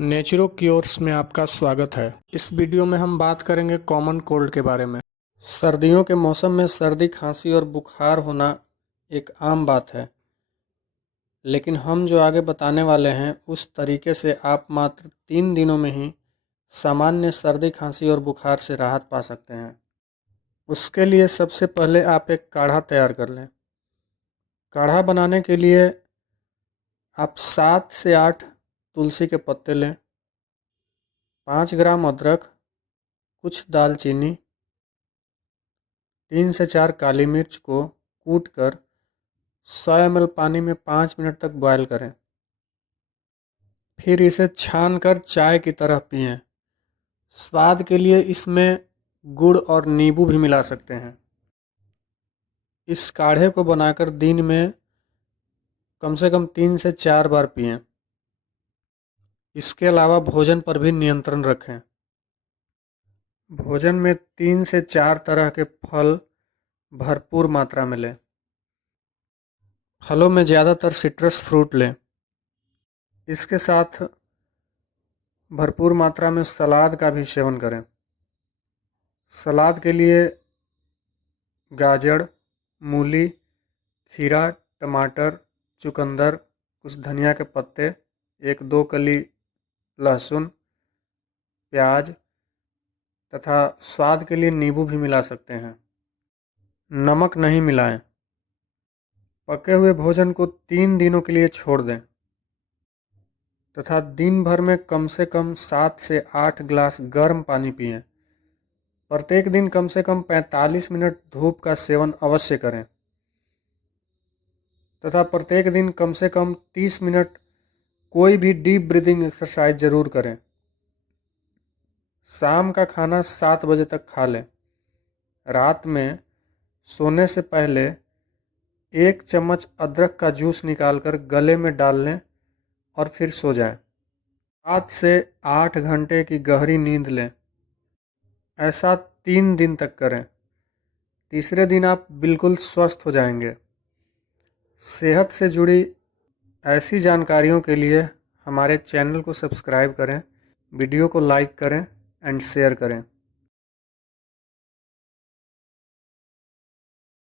Naturo cures में आपका स्वागत है। इस वीडियो में हम बात करेंगे कॉमन कोल्ड के बारे में। सर्दियों के मौसम में सर्दी, खांसी और बुखार होना एक आम बात है, लेकिन हम जो आगे बताने वाले हैं उस तरीके से आप मात्र 3 दिनों में ही सामान्य सर्दी, खांसी और बुखार से राहत पा सकते हैं। उसके लिए सबसे पहले आप एक काढ़ा तैयार कर लें। काढ़ा बनाने के लिए आप 7 से 8 तुलसी के पत्ते लें, 5 ग्राम अदरक, कुछ दालचीनी, 3 से 4 काली मिर्च को कूट कर 100 ml पानी में 5 मिनट तक बॉयल करें। फिर इसे छान कर चाय की तरह पिएं। स्वाद के लिए इसमें गुड़ और नींबू भी मिला सकते हैं। इस काढ़े को बनाकर दिन में कम से कम 3 से 4 बार पिएं। इसके अलावा भोजन पर भी नियंत्रण रखें। भोजन में 3 से 4 तरह के फल भरपूर मात्रा में लें। फलों में ज़्यादातर सिट्रस फ्रूट लें। इसके साथ भरपूर मात्रा में सलाद का भी सेवन करें। सलाद के लिए गाजर, मूली, खीरा, टमाटर, चुकंदर, कुछ धनिया के पत्ते, 1-2 कली लहसुन, प्याज तथा स्वाद के लिए नींबू भी मिला सकते हैं। नमक नहीं मिलाएं। पके हुए भोजन को 3 दिनों के लिए छोड़ दें तथा दिन भर में कम से कम 7 से 8 गिलास गर्म पानी पिएं। प्रत्येक दिन कम से कम 45 मिनट धूप का सेवन अवश्य करें तथा प्रत्येक दिन कम से कम 30 मिनट कोई भी डीप ब्रीदिंग एक्सरसाइज जरूर करें। शाम का खाना 7 बजे तक खा लें। रात में सोने से पहले 1 चम्मच अदरक का जूस निकालकर गले में डाल लें और फिर सो जाएं। 7 से 8 घंटे की गहरी नींद लें। ऐसा 3 दिन तक करें। तीसरे दिन आप बिल्कुल स्वस्थ हो जाएंगे। सेहत से जुड़ी ऐसी जानकारियों के लिए हमारे चैनल को सब्सक्राइब करें, वीडियो को लाइक करें एंड शेयर करें।